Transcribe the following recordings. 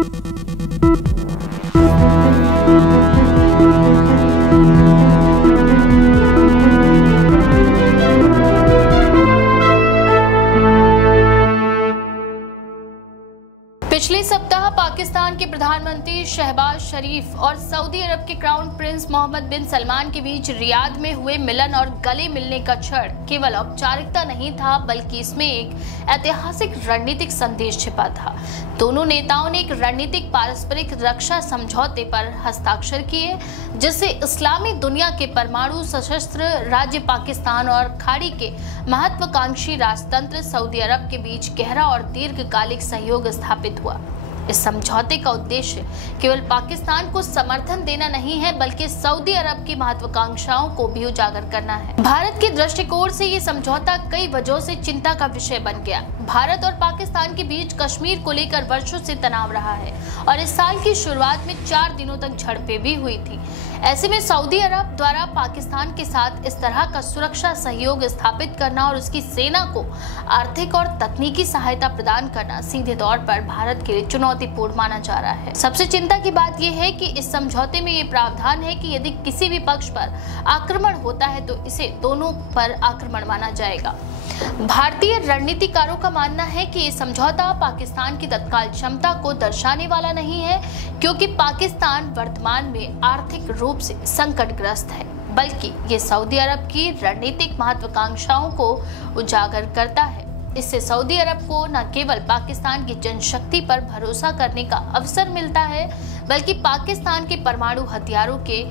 पिछले सप्ताह पाकिस्तान के प्रधानमंत्री शहबाज शरीफ और सऊदी अरब के क्राउन प्रिंस मोहम्मद बिन सलमान के बीच रियाद में हुए मिलन और गले मिलने का क्षण केवल औपचारिकता नहीं था, बल्कि इसमें एक ऐतिहासिक रणनीतिक संदेश छिपा था। दोनों नेताओं ने एक रणनीतिक पारस्परिक रक्षा समझौते पर हस्ताक्षर किए, जिससे इस्लामी दुनिया के परमाणु सशस्त्र राज्य पाकिस्तान और खाड़ी के महत्वाकांक्षी राजतंत्र सऊदी अरब के बीच गहरा और दीर्घकालिक सहयोग स्थापित हुआ। इस समझौते का उद्देश्य केवल पाकिस्तान को समर्थन देना नहीं है, बल्कि सऊदी अरब की महत्वाकांक्षाओं को भी उजागर करना है। भारत के दृष्टिकोण से ये समझौता कई वजहों से चिंता का विषय बन गया। भारत और पाकिस्तान के बीच कश्मीर को लेकर वर्षों से तनाव रहा है और इस साल की शुरुआत में 4 दिनों तक झड़पें भी हुई थी। ऐसे में सऊदी अरब द्वारा पाकिस्तान के साथ इस तरह का सुरक्षा सहयोग स्थापित करना और उसकी सेना को आर्थिक और तकनीकी सहायता प्रदान करना सीधे तौर पर भारत के लिए चुनौतीपूर्ण माना जा रहा है। सबसे चिंता की बात यह है कि इस समझौते में ये प्रावधान है कि यदि किसी भी पक्ष पर आक्रमण होता है तो इसे दोनों पर आक्रमण माना जाएगा। भारतीय रणनीतिकारों का मानना है कि ये समझौता पाकिस्तान की तत्काल क्षमता को दर्शाने वाला नहीं है, क्योंकि पाकिस्तान वर्तमान में आर्थिक रूप से संकटग्रस्त है, बल्कि ये सऊदी अरब की रणनीतिक महत्वाकांक्षाओं को उजागर करता है। इससे सऊदी अरब को न केवल पाकिस्तान की जनशक्ति पर भरोसा करने का अवसर मिलता है, बल्कि पाकिस्तान के परमाणु हथियारों के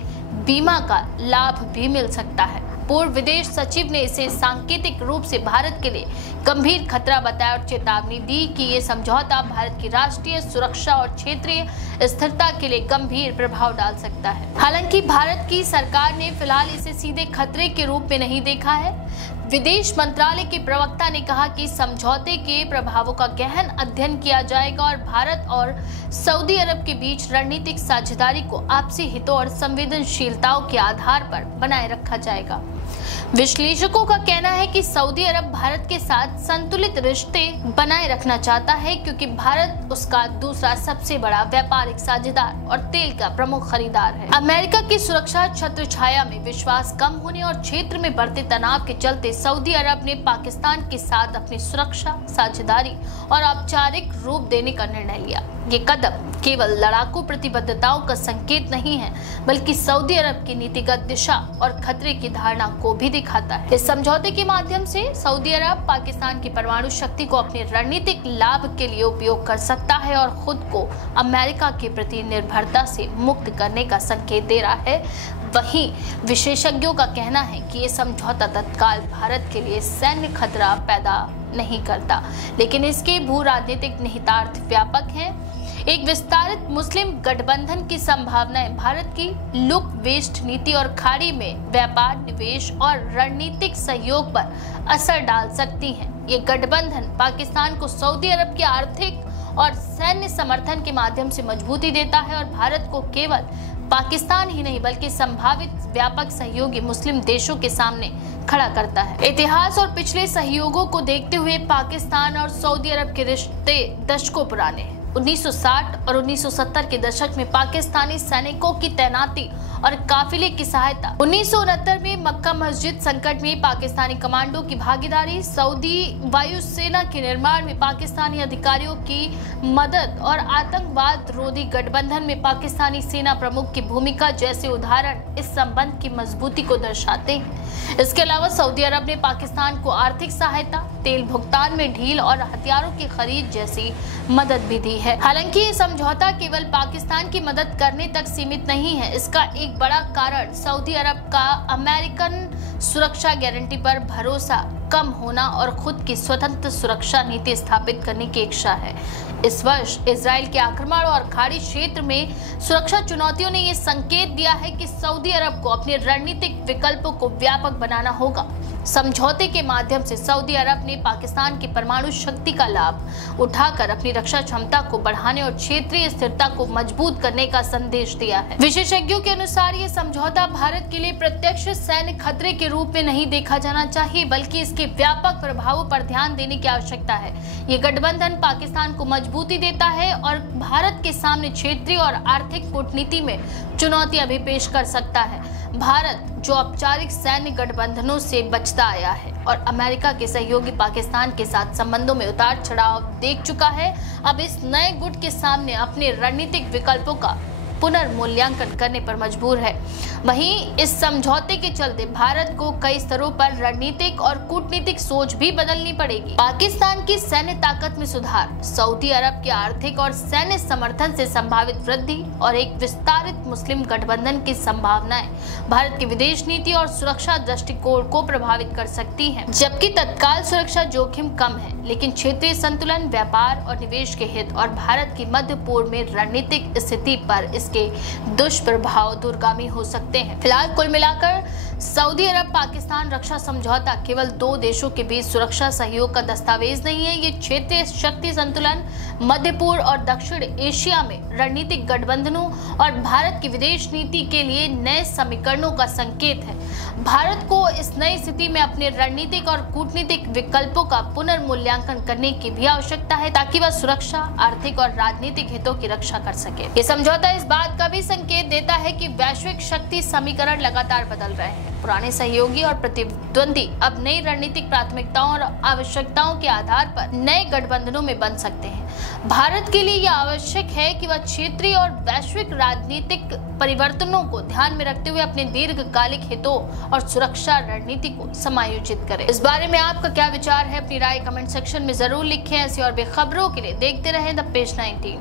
बीमा का लाभ भी मिल सकता है। पूर्व विदेश सचिव ने इसे सांकेतिक रूप से भारत के लिए गंभीर खतरा बताया और चेतावनी दी कि ये समझौता भारत की राष्ट्रीय सुरक्षा और क्षेत्रीय स्थिरता के लिए गंभीर प्रभाव डाल सकता है। हालांकि भारत की सरकार ने फिलहाल इसे सीधे खतरे के रूप में नहीं देखा है। विदेश मंत्रालय के प्रवक्ता ने कहा कि समझौते के प्रभावों का गहन अध्ययन किया जाएगा और भारत और सऊदी अरब के बीच रणनीतिक साझेदारी को आपसी हितों और संवेदनशीलताओं के आधार पर बनाए रखा जाएगा। विश्लेषकों का कहना है कि सऊदी अरब भारत के साथ संतुलित रिश्ते बनाए रखना चाहता है, क्योंकि भारत उसका दूसरा सबसे बड़ा व्यापारिक साझेदार और तेल का प्रमुख खरीदार है। अमेरिका की सुरक्षा छत्रछाया में विश्वास कम होने और क्षेत्र में बढ़ते तनाव के चलते सऊदी अरब ने पाकिस्तान के साथ अपनी सुरक्षा साझेदारी और औपचारिक रूप देने का निर्णय लिया। ये कदम केवल लड़ाकू प्रतिबद्धताओं का संकेत नहीं है, बल्कि सऊदी अरब की नीतिगत दिशा और खतरे की धारणा को भी दिखाता है। इस समझौते के माध्यम से सऊदी अरब पाकिस्तान की परमाणु शक्ति को अपने रणनीतिक लाभ के लिए उपयोग कर सकता है और खुद को अमेरिका के प्रति निर्भरता से मुक्त करने का संकेत दे रहा है। वहीं विशेषज्ञों का कहना है कि ये समझौता तत्काल भारत के लिए सैन्य खतरा पैदा नहीं करता, लेकिन इसके भू राजनीतिक निहितार्थ व्यापक हैं। एक विस्तारित मुस्लिम गठबंधन की संभावनाएं भारत की लुक वेस्ट नीति और खाड़ी में व्यापार, निवेश और रणनीतिक सहयोग पर असर डाल सकती हैं। ये गठबंधन पाकिस्तान को सऊदी अरब के आर्थिक और सैन्य समर्थन के माध्यम से मजबूती देता है और भारत को केवल पाकिस्तान ही नहीं बल्कि संभावित व्यापक सहयोगी मुस्लिम देशों के सामने खड़ा करता है। इतिहास और पिछले सहयोगों को देखते हुए पाकिस्तान और सऊदी अरब के रिश्ते दशकों पुराने हैं। 1960 और 1970 के दशक में पाकिस्तानी सैनिकों की तैनाती और काफिले की सहायता, 1969 में मक्का मस्जिद संकट में पाकिस्तानी कमांडो की भागीदारी, सऊदी वायुसेना के निर्माण में पाकिस्तानी अधिकारियों की मदद और आतंकवाद रोधी गठबंधन में पाकिस्तानी सेना प्रमुख की भूमिका जैसे उदाहरण इस संबंध की मजबूती को दर्शाते हैं। इसके अलावा सऊदी अरब ने पाकिस्तान को आर्थिक सहायता, तेल भुगतान में ढील और हथियारों की खरीद जैसी मदद भी दी है। हालांकि ये समझौता केवल पाकिस्तान की मदद करने तक सीमित नहीं है। इसका एक बड़ा कारण सऊदी अरब का अमेरिकन सुरक्षा गारंटी पर भरोसा कम होना और खुद की स्वतंत्र सुरक्षा नीति स्थापित करने की इच्छा है। इस वर्ष इजराइल के आक्रमण और खाड़ी क्षेत्र में सुरक्षा चुनौतियों ने ये संकेत दिया है कि सऊदी अरब को अपने रणनीतिक विकल्पों को व्यापक बनाना होगा। समझौते के माध्यम से सऊदी अरब ने पाकिस्तान की परमाणु शक्ति का लाभ उठाकर अपनी रक्षा क्षमता को बढ़ाने और क्षेत्रीय स्थिरता को मजबूत करने का संदेश दिया है। विशेषज्ञों के अनुसार ये समझौता भारत के लिए प्रत्यक्ष सैन्य खतरे के रूप में नहीं देखा जाना चाहिए, बल्कि इसके व्यापक प्रभावों पर ध्यान देने की आवश्यकता है। ये गठबंधन पाकिस्तान को मजबूती देता है और भारत के सामने क्षेत्रीय और आर्थिक कूटनीति में चुनौतियां भी पेश कर सकता है। भारत जो औपचारिक सैन्य गठबंधनों से बचता आया है और अमेरिका के सहयोगी पाकिस्तान के साथ संबंधों में उतार चढ़ाव देख चुका है, अब इस नए गुट के सामने अपने रणनीतिक विकल्पों का पुनर्मूल्यांकन करने पर मजबूर है। वहीं इस समझौते के चलते भारत को कई स्तरों पर रणनीतिक और कूटनीतिक सोच भी बदलनी पड़ेगी। पाकिस्तान की सैन्य ताकत में सुधार, सऊदी अरब के आर्थिक और सैन्य समर्थन से संभावित वृद्धि और एक विस्तारित मुस्लिम गठबंधन की संभावनाएं भारत की विदेश नीति और सुरक्षा दृष्टिकोण को प्रभावित कर सकती हैं। जबकि तत्काल सुरक्षा जोखिम कम है, लेकिन क्षेत्रीय संतुलन, व्यापार और निवेश के हित और भारत की मध्य पूर्व में रणनीतिक स्थिति पर इसके दुष्प्रभाव दूरगामी हो सकते हैं। फिलहाल कुल मिलाकर सऊदी अरब पाकिस्तान रक्षा समझौता केवल दो देशों के बीच सुरक्षा सहयोग का दस्तावेज नहीं है, ये क्षेत्रीय शक्ति संतुलन, मध्य पूर्व और दक्षिण एशिया में रणनीतिक गठबंधनों और भारत की विदेश नीति के लिए नए समीकरणों का संकेत है। भारत को इस नई स्थिति में अपने रणनीतिक और कूटनीतिक विकल्पों का पुनर्मूल्यांकन करने की भी आवश्यकता है, ताकि वह सुरक्षा, आर्थिक और राजनीतिक हितों की रक्षा कर सके। ये समझौता इस बात का भी संकेत देता है कि वैश्विक शक्ति समीकरण लगातार बदल रहे हैं। पुराने सहयोगी और प्रतिद्वंदी अब नई रणनीतिक प्राथमिकताओं और आवश्यकताओं के आधार पर नए गठबंधनों में बन सकते हैं। भारत के लिए यह आवश्यक है कि वह क्षेत्रीय और वैश्विक राजनीतिक परिवर्तनों को ध्यान में रखते हुए अपने दीर्घकालिक हितों और सुरक्षा रणनीति को समायोजित करे। इस बारे में आपका क्या विचार है? अपनी राय कमेंट सेक्शन में जरूर लिखें। ऐसी और भी खबरों के लिए देखते रहें द पेज 19।